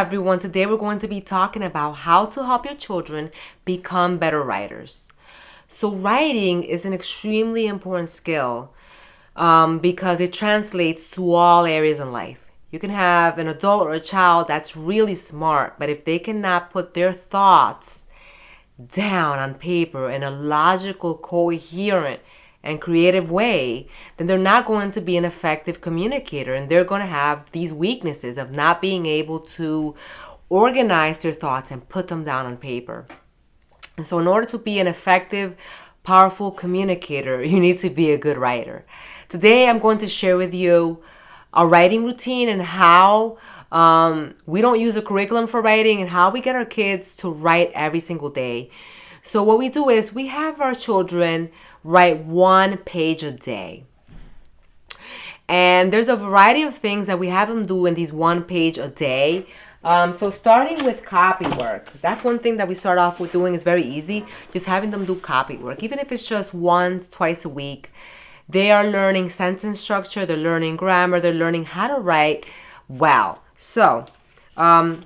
everyone. Today we're going to be talking about how to help your children become better writers. So, writing is an extremely important skill because it translates to all areas in life. You can have an adult or a child that's really smart, but if they cannot put their thoughts down on paper in a logical, coherent, and creative way, then they're not going to be an effective communicator, and they're going to have these weaknesses of not being able to organize their thoughts and put them down on paper. And so in order to be an effective, powerful communicator, you need to be a good writer. Today I'm going to share with you a writing routine and how we don't use a curriculum for writing and how we get our kids to write every single day. So what we do is we have our children write 1 page a day. And there's a variety of things that we have them do in these 1 page a day. So starting with copy work, that's one thing that we start off with doing is very easy. Just having them do copy work, even if it's just once, twice a week. They are learning sentence structure, they're learning grammar, they're learning how to write well. So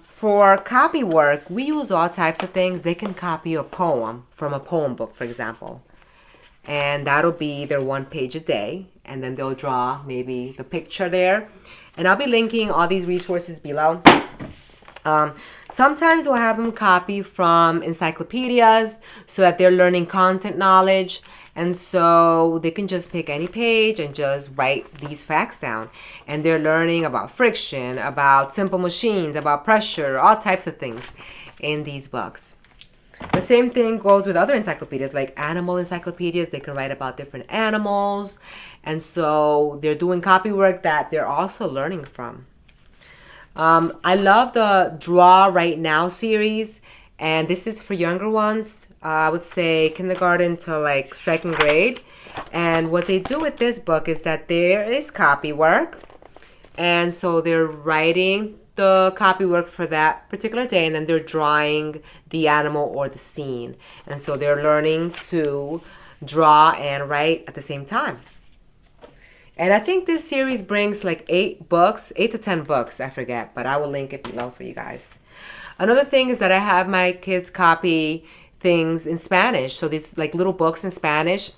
for copy work, we use all types of things. They can copy a poem from a poem book, for example. And that'll be their 1 page a day. And then they'll draw maybe the picture there. And I'll be linking all these resources below. Sometimes we'll have them copy from encyclopedias so that they're learning content knowledge. And so they can just pick any page and just write these facts down. And they're learning about friction, about simple machines, about pressure, all types of things in these books. The same thing goes with other encyclopedias, like animal encyclopedias. They can write about different animals. And so they're doing copy work that they're also learning from. I love the Draw Right Now series. And this is for younger ones. I would say kindergarten to like 2nd grade. And what they do with this book is that there is copy work. And so they're writing the copy work for that particular day, and then they're drawing the animal or the scene. And so they're learning to draw and write at the same time. And I think this series brings like 8 to 10 books, I forget, but I will link it below for you guys. Another thing is that I have my kids copy things in Spanish. So these like little books in Spanish.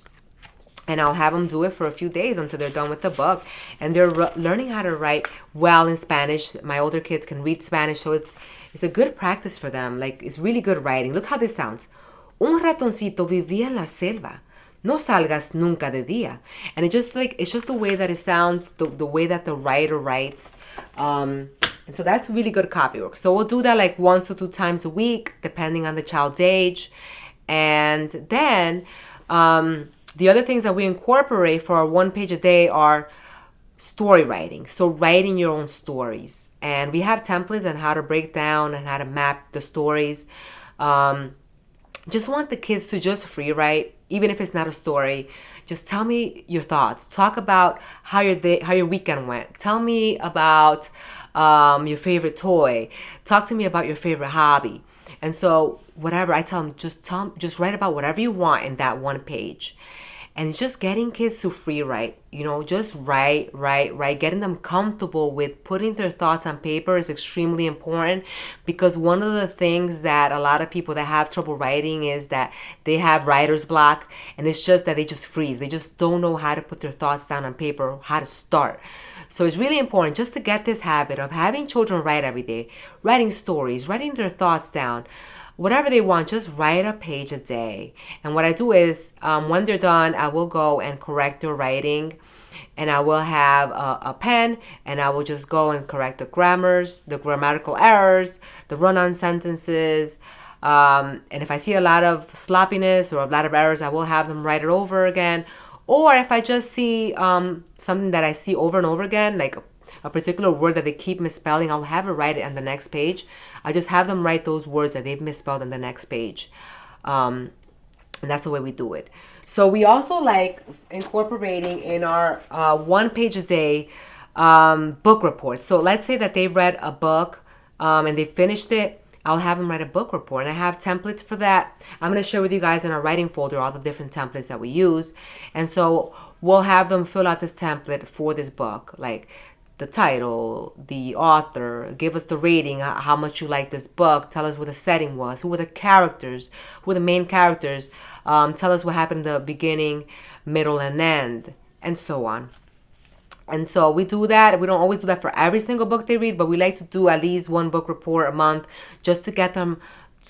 And I'll have them do it for a few days until they're done with the book. And they're learning how to write well in Spanish. My older kids can read Spanish, so it's a good practice for them. Like, it's really good writing. Look how this sounds. Un ratoncito vivía en la selva. No salgas nunca de día. And it's just the way that it sounds, the way that the writer writes. And so that's really good copy work. So we'll do that like 1 to 2 times a week, depending on the child's age. And then the other things that we incorporate for our 1 page a day are story writing. So writing your own stories. And we have templates on how to break down and how to map the stories. Just want the kids to just free write, even if it's not a story. Just tell me your thoughts. Talk about how your weekend went. Tell me about your favorite toy. Talk to me about your favorite hobby. And so whatever I tell them, just write about whatever you want in that 1 page. And it's just getting kids to free write, just write. Getting them comfortable with putting their thoughts on paper is extremely important, because one of the things that a lot of people that have trouble writing is that they have writer's block, and it's just that they just freeze. They just don't know how to put their thoughts down on paper, how to start. So it's really important just to get this habit of having children write every day, writing stories, writing their thoughts down. Whatever they want, just write a page a day. And what I do is, when they're done, I will go and correct their writing. And I will have a pen, and I will just go and correct the grammars, the grammatical errors, the run-on sentences. And if I see a lot of sloppiness or a lot of errors, I will have them write it over again. Or if I just see something that I see over and over again, like a particular word that they keep misspelling, I'll have her write it on the next page. I just have them write those words that they've misspelled on the next page. And that's the way we do it. So we also like incorporating in our 1 page a day book reports. So let's say that they read a book and they finished it. I'll have them write a book report. And I have templates for that. I'm going to share with you guys in our writing folder all the different templates that we use. And so we'll have them fill out this template for this book. Like, the title, the author, give us the rating, how much you like this book, tell us what the setting was, who were the characters, who were the main characters, tell us what happened in the beginning, middle, and end, and so on. And so we do that. We don't always do that for every single book they read, but we like to do at least one book report a month just to get them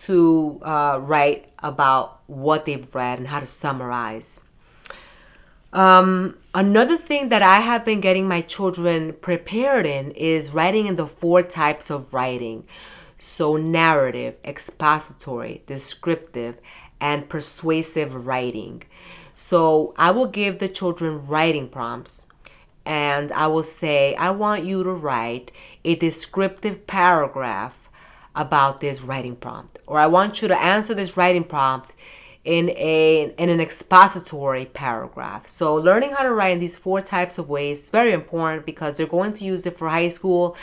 to write about what they've read and how to summarize. Another thing that I have been getting my children prepared in is writing in the 4 types of writing. So narrative, expository, descriptive, and persuasive writing. So I will give the children writing prompts and I will say, I want you to write a descriptive paragraph about this writing prompt. Or I want you to answer this writing prompt in an expository paragraph. So learning how to write in these 4 types of ways is very important because they're going to use it for high school.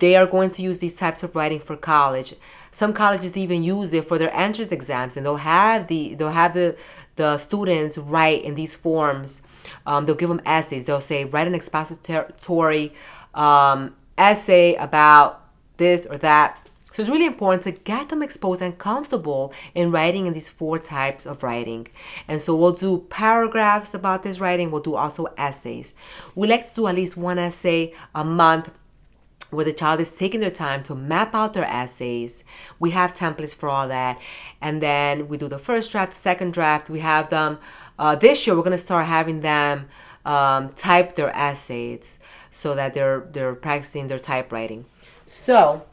They are going to use these types of writing for college. Some colleges even use it for their entrance exams, and they'll have the students write in these forms. They'll give them essays. They'll say write an expository essay about this or that. So it's really important to get them exposed and comfortable in writing in these 4 types of writing. And so we'll do paragraphs about this writing. We'll do also essays. We like to do at least one essay a month where the child is taking their time to map out their essays. We have templates for all that. And then we do the first draft, the second draft. We have them, this year we're going to start having them type their essays so that they're practicing their typewriting. So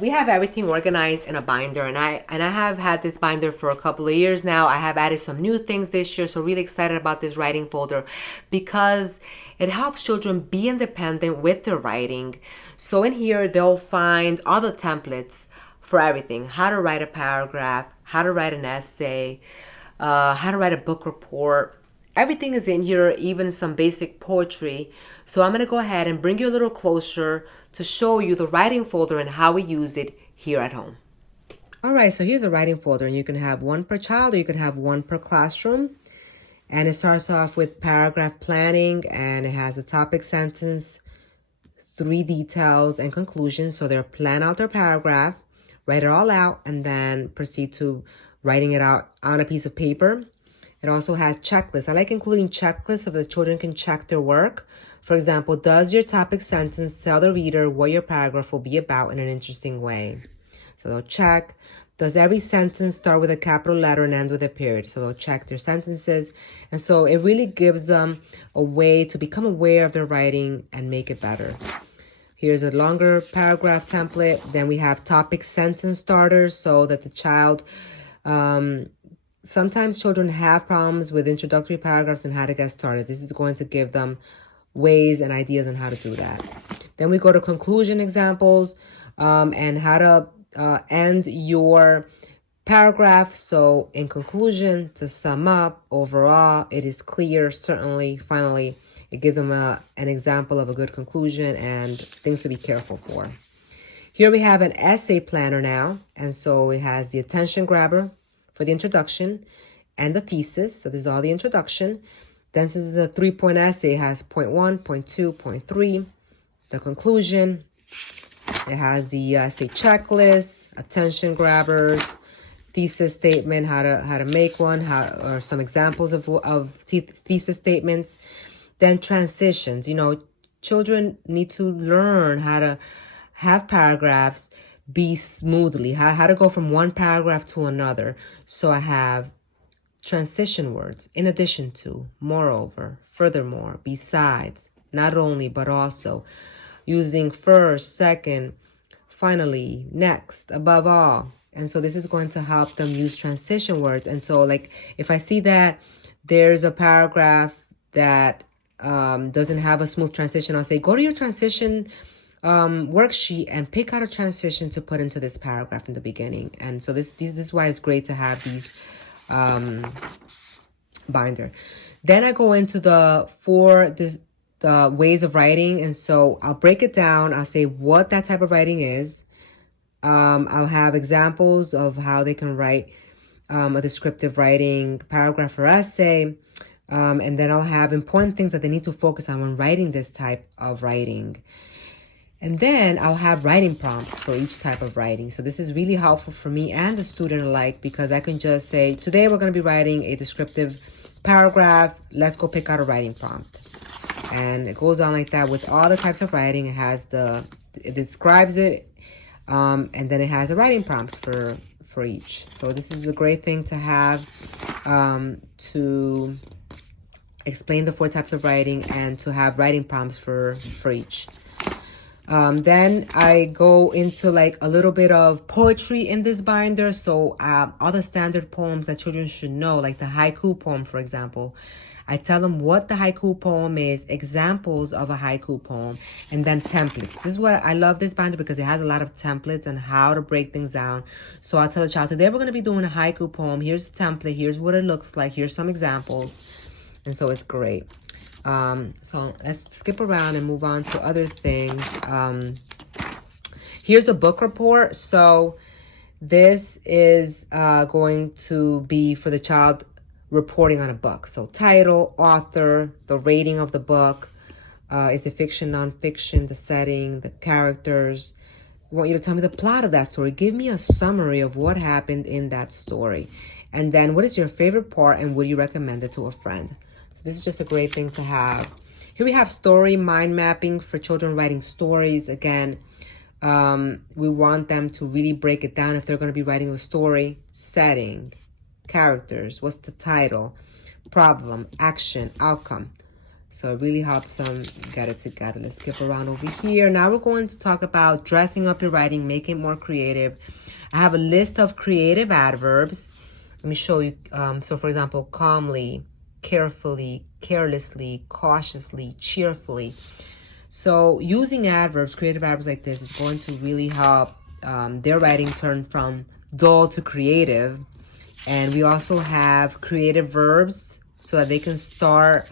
we have everything organized in a binder, and I have had this binder for a couple of years now. I have added some new things this year, so really excited about this writing folder because it helps children be independent with their writing. So in here, they'll find all the templates for everything: how to write a paragraph, how to write an essay, how to write a book report. Everything is in here, even some basic poetry. So I'm going to go ahead and bring you a little closer to show you the writing folder and how we use it here at home. All right, so here's a writing folder, and you can have one per child or you can have one per classroom. And it starts off with paragraph planning, and it has a topic, sentence, 3 details, and conclusions. So they'll plan out their paragraph, write it all out, and then proceed to writing it out on a piece of paper. It also has checklists. I like including checklists so the children can check their work. For example, does your topic sentence tell the reader what your paragraph will be about in an interesting way? So they'll check. Does every sentence start with a capital letter and end with a period? So they'll check their sentences. And so it really gives them a way to become aware of their writing and make it better. Here's a longer paragraph template. Then we have topic sentence starters so that the child... sometimes children have problems with introductory paragraphs and how to get started. This is going to give them ways and ideas on how to do that. Then we go to conclusion examples and how to end your paragraph. So in conclusion, to sum up, overall, it is clear, certainly, finally, it gives them an example of a good conclusion and things to be careful for. Here we have an essay planner now. And so it has the attention grabber for the introduction and the thesis. So there's all the introduction. Then since it's a 3-point essay, it has point 1, point 2, point 3, the conclusion. It has the essay checklist, attention grabbers, thesis statement, how to make one, or some examples of thesis statements. Then transitions. You know, children need to learn how to have paragraphs be smoothly, how to go from one paragraph to another. So I have transition words, in addition to, moreover, furthermore, besides, not only, but also, using first, second, finally, next, above all. And so this is going to help them use transition words. And so like if I see that there's a paragraph that doesn't have a smooth transition, I'll say, go to your transition worksheet and pick out a transition to put into this paragraph in the beginning. And so this is why it's great to have these binder. Then I go into the ways of writing, and so I'll break it down. I'll say what that type of writing is. I'll have examples of how they can write a descriptive writing paragraph or essay. And then I'll have important things that they need to focus on when writing this type of writing. And then I'll have writing prompts for each type of writing. So this is really helpful for me and the student alike, because I can just say, today we're going to be writing a descriptive paragraph. Let's go pick out a writing prompt. And it goes on like that with all the types of writing. It describes it, and then it has the writing prompts for each. So this is a great thing to have, to explain the 4 types of writing and to have writing prompts for each. Then I go into like a little bit of poetry in this binder. So all the standard poems that children should know, like the haiku poem, for example. I tell them what the haiku poem is, examples of a haiku poem, and then templates. This is what I love this binder, because it has a lot of templates on how to break things down. So I'll tell the child, today we're going to be doing a haiku poem. Here's the template. Here's what it looks like. Here's some examples. And so it's great. So let's skip around and move on to other things. Here's a book report. So this is going to be for the child reporting on a book. So title, author, the rating of the book, is it fiction, nonfiction, the setting, the characters. I want you to tell me the plot of that story. Give me a summary of what happened in that story. And then what is your favorite part and would you recommend it to a friend? So this is just a great thing to have. Here we have story mind mapping for children writing stories. Again, we want them to really break it down if they're going to be writing a story. Setting, characters, what's the title, problem, action, outcome. So it really helps them get it together. Let's skip around over here. Now we're going to talk about dressing up your writing, make it more creative. I have a list of creative adverbs. Let me show you. So for example, calmly, carefully, carelessly, cautiously, cheerfully. So using adverbs, creative adverbs like this is going to really help their writing turn from dull to creative. And we also have creative verbs so that they can start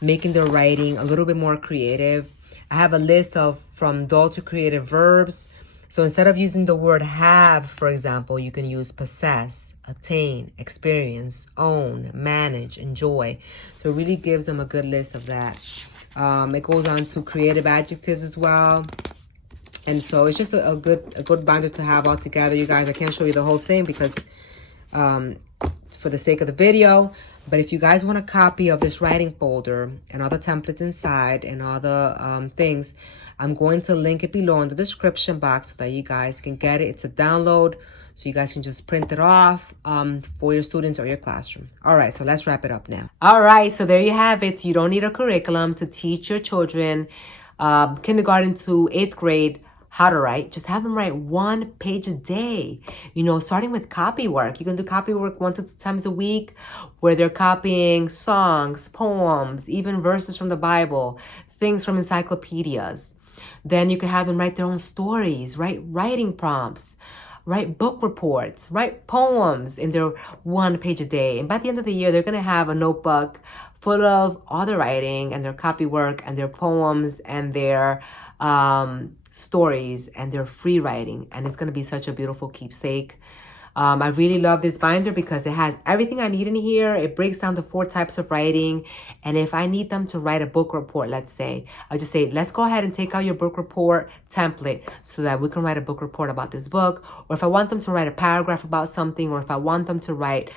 making their writing a little bit more creative. I have a list of from dull to creative verbs. So instead of using the word have, for example, you can use possess, attain, experience, own, manage, enjoy. So it really gives them a good list of that. It goes on to creative adjectives as well. And so it's just a good binder to have all together, you guys. I can't show you the whole thing because for the sake of the video, but if you guys want a copy of this writing folder and all the templates inside and all the things, I'm going to link it below in the description box so that you guys can get it. It's a download, so you guys can just print it off for your students or your classroom. All right, so let's wrap it up now. All right, so there you have it. You don't need a curriculum to teach your children kindergarten to 8th grade how to write. Just have them write 1 page a day, starting with copy work. You can do copy work 1 to 2 times a week where they're copying songs, poems, even verses from the Bible, things from encyclopedias. Then you can have them write their own stories, write writing prompts, write book reports, write poems in their 1 page a day. And by the end of the year, they're going to have a notebook full of all their writing and their copy work and their poems and their stories and their free writing. And it's going to be such a beautiful keepsake. I really love this binder because it has everything I need in here. It breaks down the 4 types of writing. And if I need them to write a book report, let's say, I just say, let's go ahead and take out your book report template so that we can write a book report about this book. Or if I want them to write a paragraph about something, or if I want them to write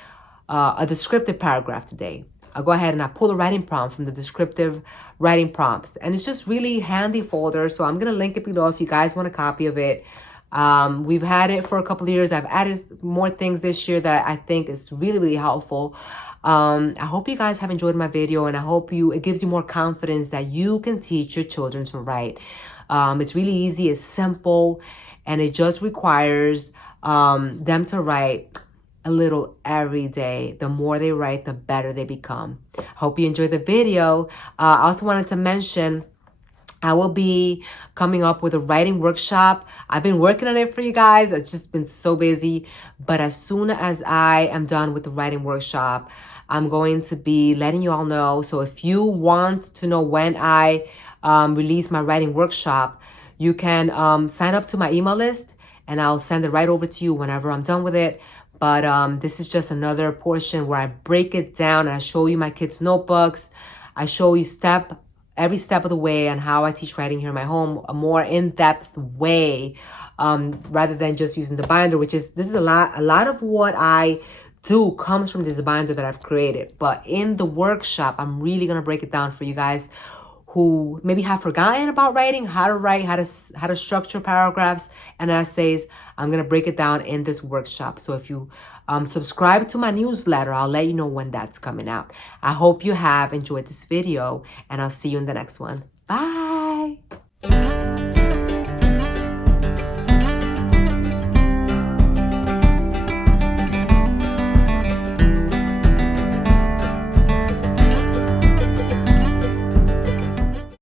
a descriptive paragraph today, I'll go ahead and I pull a writing prompt from the descriptive writing prompts. And it's just really handy folder. So I'm going to link it below if you guys want a copy of it. We've had it for a couple of years. I've added more things this year that I think is really, really helpful. I hope you guys have enjoyed my video, and I hope it gives you more confidence that you can teach your children to write. It's really easy. It's simple, and it just requires them to write a little every day. The more they write, the better they become. Hope you enjoyed the video. I also wanted to mention I will be coming up with a writing workshop. I've been working on it for you guys. It's just been so busy. But as soon as I am done with the writing workshop, I'm going to be letting you all know. So if you want to know when I release my writing workshop, you can sign up to my email list and I'll send it right over to you whenever I'm done with it. But this is just another portion where I break it down and I show you my kids' notebooks. I show you every step of the way on how I teach writing here in my home, a more in-depth way, rather than just using the binder, this is a lot of what I do comes from this binder that I've created. But in the workshop, I'm really going to break it down for you guys who maybe have forgotten about writing, how to write, how to structure paragraphs and essays. I'm going to break it down in this workshop. So if you subscribe to my newsletter, I'll let you know when that's coming out. I hope you have enjoyed this video, and I'll see you in the next one. Bye.